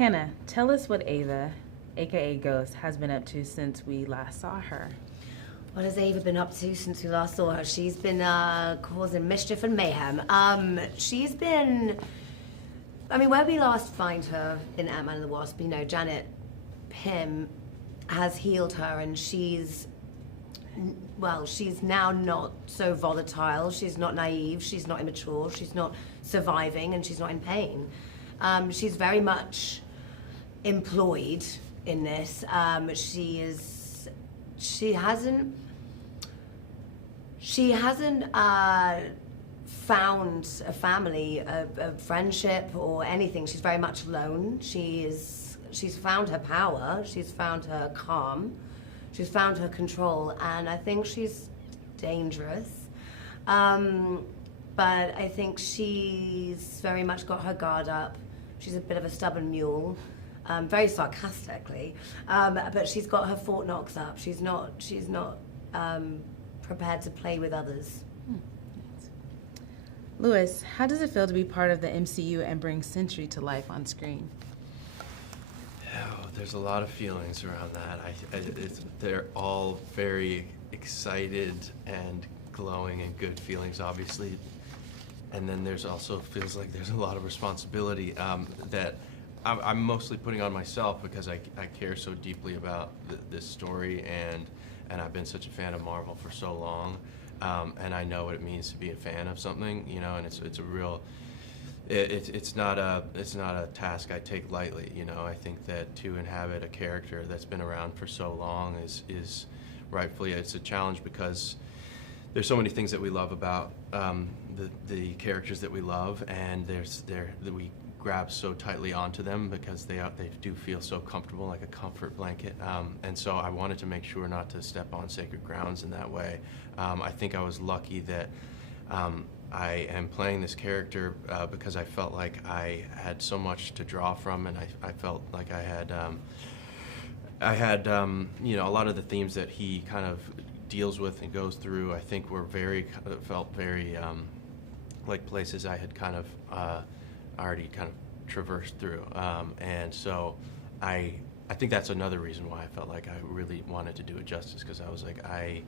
Hannah, tell us what Ava, aka Ghost, has been up to since we last saw her. What has Ava been up to since we last saw her? She's been causing mischief and mayhem. She's been... I mean, where we last find her in Ant-Man and the Wasp, you know, Janet Pym has healed her, and she's now not so volatile. She's not naive, she's not immature, she's not surviving, and she's not in pain. She's very much employed in this. She hasn't found a family, a friendship, or anything. She's very much alone. She's found her power. She's found her calm. She's found her control, and I think she's dangerous. But I think she's very much got her guard up. She's a bit of a stubborn mule, very sarcastically, but she's got her Fort Knox up. She's not prepared to play with others. Lewis, how does it feel to be part of the MCU and bring Sentry to life on screen? Oh, there's a lot of feelings around that. They're all very excited and glowing and good feelings, obviously. And then there's also feels like there's a lot of responsibility that I'm mostly putting on myself because I care so deeply about this story, and I've been such a fan of Marvel for so long, and I know what it means to be a fan of something, you know, and it's a real. It's not a task I take lightly, you know. I think that to inhabit a character that's been around for so long is rightfully it's a challenge because there's so many things that we love about the characters that we love, and that we grab so tightly onto them because they do feel so comfortable, like a comfort blanket. And so I wanted to make sure not to step on sacred grounds in that way. I think I was lucky that I am playing this character because I felt like I had so much to draw from, and I felt like I had you know, a lot of the themes that he kind of deals with and goes through, I think were felt very like places I had kind of already kind of traversed through, and so I think that's another reason why I felt like I really wanted to do it justice, because I was like, I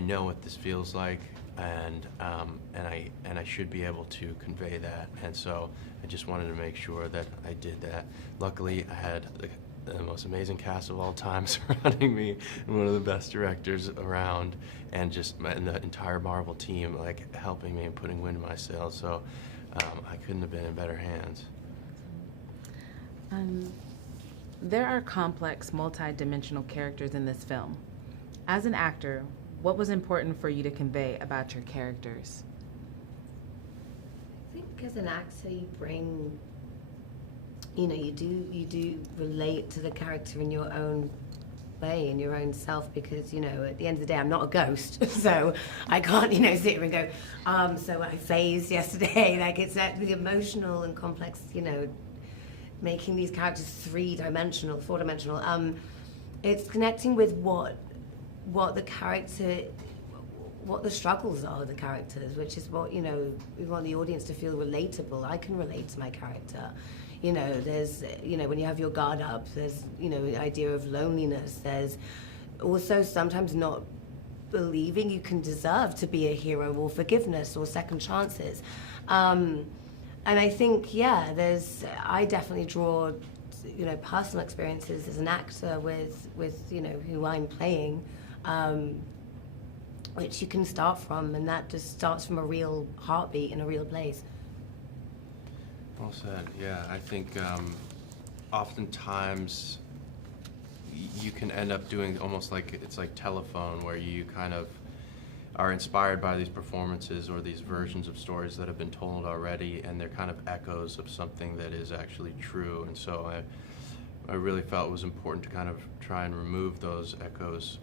know what this feels like, and I should be able to convey that, and so I just wanted to make sure that I did that. Luckily, I had the most amazing cast of all time surrounding me, and one of the best directors around, and the entire Marvel team like helping me and putting wind in my sails. So I couldn't have been in better hands. There are complex, multi-dimensional characters in this film. As an actor, what was important for you to convey about your characters? I think as an actor, you bring, you know, you do relate to the character in your own way, in your own self, because, you know, at the end of the day, I'm not a ghost, so I can't, you know, sit here and go, so I phased yesterday. Like, it's the emotional and complex, you know, making these characters three-dimensional, four-dimensional. It's connecting with what the character, what the struggles are of the characters, which is what, you know, we want the audience to feel relatable. I can relate to my character. You know, there's, you know, when you have your guard up, there's, you know, the idea of loneliness. There's also sometimes not believing you can deserve to be a hero, or forgiveness, or second chances. And I think, yeah, I definitely draw, you know, personal experiences as an actor with you know, who I'm playing, which you can start from, and that just starts from a real heartbeat in a real place. Well said. Yeah, I think oftentimes you can end up doing almost like it's like telephone, where you kind of are inspired by these performances or these versions of stories that have been told already, and they're kind of echoes of something that is actually true. And so I really felt it was important to kind of try and remove those echoes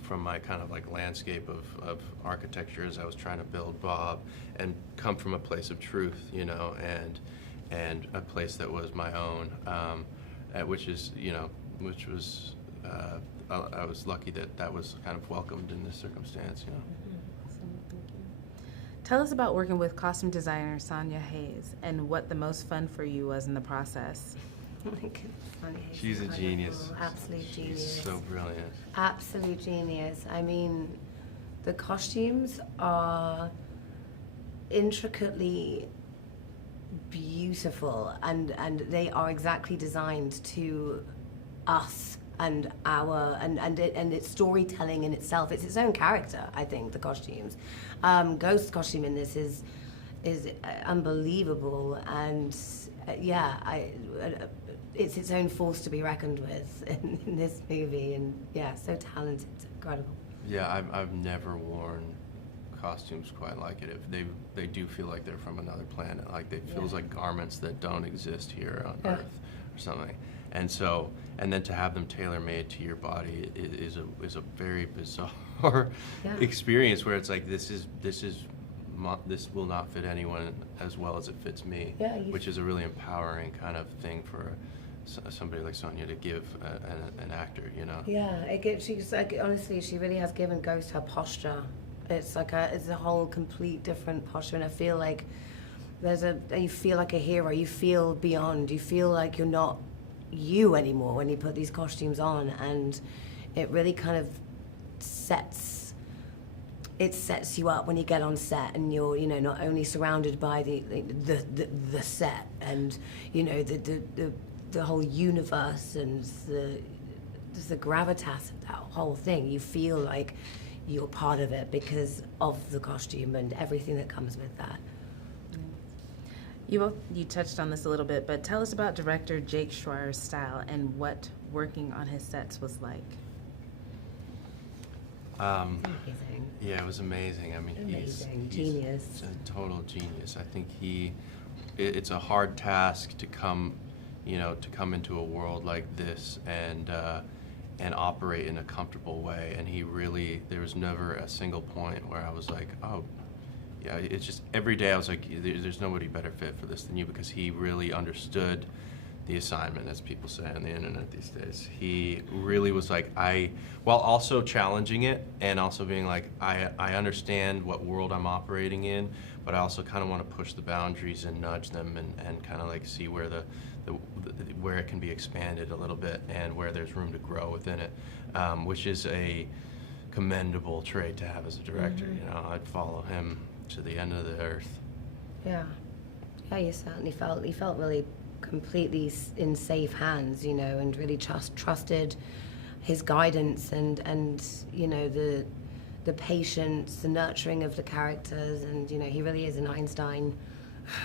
from my kind of like landscape of architecture as I was trying to build Bob, and come from a place of truth, you know, and a place that was my own, which is, you know, which was, I was lucky that was kind of welcomed in this circumstance, you know. Awesome, thank you. Tell us about working with costume designer Sonia Hayes and what the most fun for you was in the process. Oh my goodness, Sonia Hayes She's is a genius. incredible. Absolute genius. She's so brilliant. Absolute genius. I mean, the costumes are intricately beautiful, and they are exactly designed to us and our and its storytelling in itself. It's its own character, I think. The costumes, Ghost's costume in this is unbelievable, and it's its own force to be reckoned with in this movie, and yeah, so talented, incredible. Yeah, I've never worn costumes quite like it. If they do feel like they're from another planet, like they feels like garments that don't exist here on Earth or something. And so, and then to have them tailor-made to your body is a very bizarre experience where it's like this will not fit anyone as well as it fits me, which is a really empowering kind of thing for somebody like Sonia to give an actor, you know. Yeah, she's like, honestly, she really has given Ghost her posture. It's like it's a whole complete different posture, and I feel like you feel like a hero. You feel beyond. You feel like you're not you anymore when you put these costumes on, and it really kind of sets you up when you get on set, and you're not only surrounded by the set and the whole universe and the gravitas of that whole thing. You feel like you're part of it because of the costume and everything that comes with that. You touched on this a little bit, but tell us about director Jake Schreier's style and what working on his sets was like. Amazing. Yeah, it was amazing. I mean, he's genius. a total genius. I think it's a hard task to come into a world like this and operate in a comfortable way. And there was never a single point where I was like, oh, yeah, it's just every day I was like, there's nobody better fit for this than you, because he really understood the assignment, as people say on the internet these days. He really was like, while also challenging it and also being like, I understand what world I'm operating in, but I also kind of want to push the boundaries and nudge them and kind of like see where where it can be expanded a little bit and where there's room to grow within it, which is a commendable trait to have as a director. Mm-hmm. I'd follow him to the end of the earth. Yeah, you certainly felt really completely in safe hands, and really trusted his guidance and the patience, the nurturing of the characters, and he really is an Einstein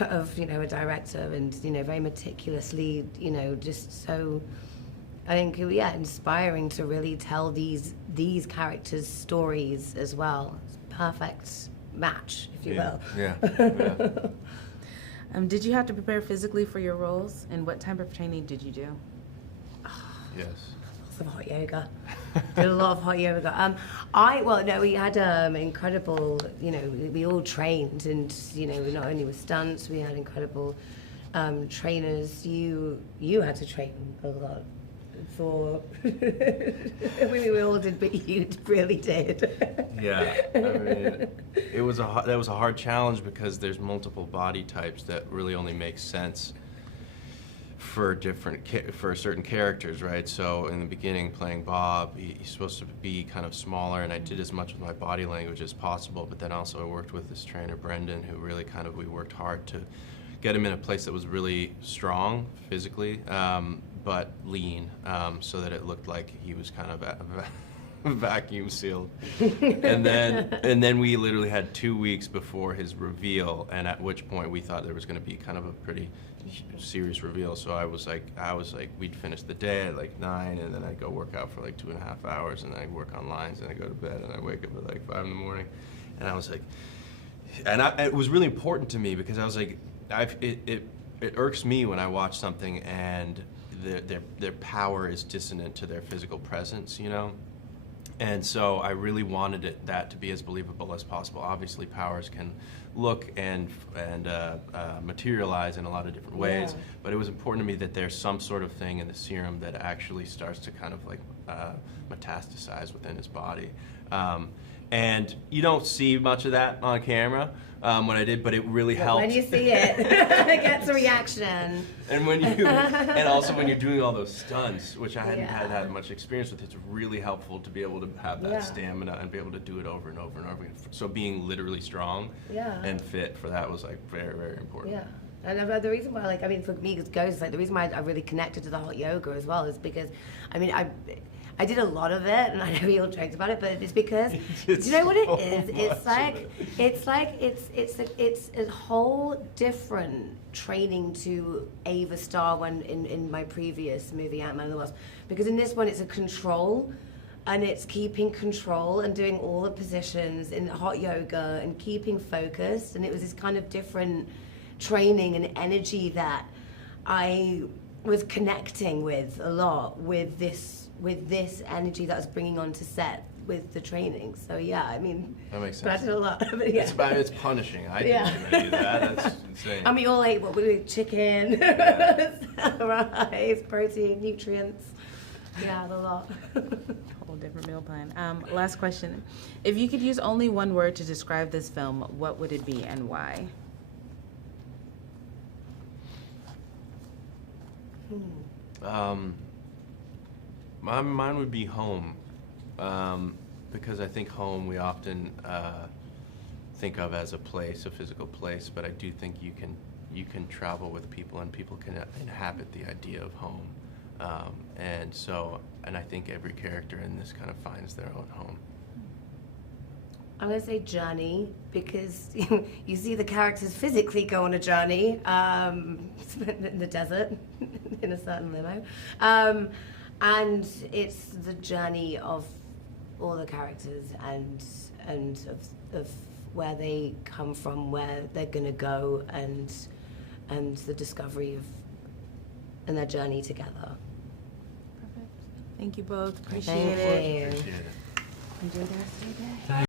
of a director, and very meticulously, just so, I think, inspiring to really tell these characters' stories as well. It's a perfect match, if you will. Yeah. Did you have to prepare physically for your roles, and what type of training did you do? Yes. Lots of hot yoga. Did a lot of hot yoga. We had incredible, we all trained, and, not only with stunts, we had incredible trainers. You had to train a lot for, we all did, but you really did. Yeah, I mean, that was a hard challenge because there's multiple body types that really only make sense for certain characters, right? So in the beginning, playing Bob, he's supposed to be kind of smaller, and I did as much with my body language as possible. But then also I worked with this trainer, Brendan, who really we worked hard to get him in a place that was really strong physically, but lean, so that it looked like he was kind of vacuum sealed. And then we literally had 2 weeks before his reveal, and at which point we thought there was going to be kind of a pretty serious reveal. So I was like, we'd finish the day at like 9, and then I'd go work out for like 2.5 hours, and then I'd work on lines, and I'd go to bed, and I'd wake up at like 5 in the morning. And I was like, it was really important to me because I was like, it irks me when I watch something and their power is dissonant to their physical presence, And so I really wanted that to be as believable as possible. Obviously, powers can look and materialize in a lot of different ways, but it was important to me that there's some sort of thing in the serum that actually starts to kind of like metastasize within his body. And you don't see much of that on camera when I did, but it really helped. When you see it, it gets a reaction. And when you, and also when you're doing all those stunts, which I hadn't Yeah. had much experience with, it's really helpful to be able to have that Yeah. stamina and be able to do it over and over and over again. So being literally strong Yeah. and fit for that was like very, very important. Yeah. And the reason why, like, I mean, for me, it goes, like, the reason why I really connected to the hot yoga as well is because, I mean, I did a lot of it, and I know we all joked about it, but it's because, do you know what it is? It's a whole different training to Ava Star when in my previous movie, Ant-Man and the Wasp. Because in this one, it's a control, and it's keeping control and doing all the positions in hot yoga and keeping focused, and it was this kind of different training and energy that I was connecting with a lot with this energy that I was bringing onto set with the training. So yeah, I mean, That makes but I sense. did a lot. But yeah. It's punishing. I Yeah. didn't do any of that. That's insane. And we all ate what we ate, chicken, rice, protein, nutrients. Yeah, a lot. Whole different meal plan. Last question. If you could use only one word to describe this film, what would it be and why? Mine would be home, because I think home we often think of as a place, a physical place, but I do think you can travel with people and people can inhabit the idea of home, and I think every character in this kind of finds their own home. I'm going to say journey because you see the characters physically go on a journey in the desert in a certain limo. And it's the journey of all the characters and of where they come from, where they're going to go, and the discovery of and their journey together. Perfect. Thank you both. Appreciate Thank it. you. Appreciate it. Enjoy the rest of your day.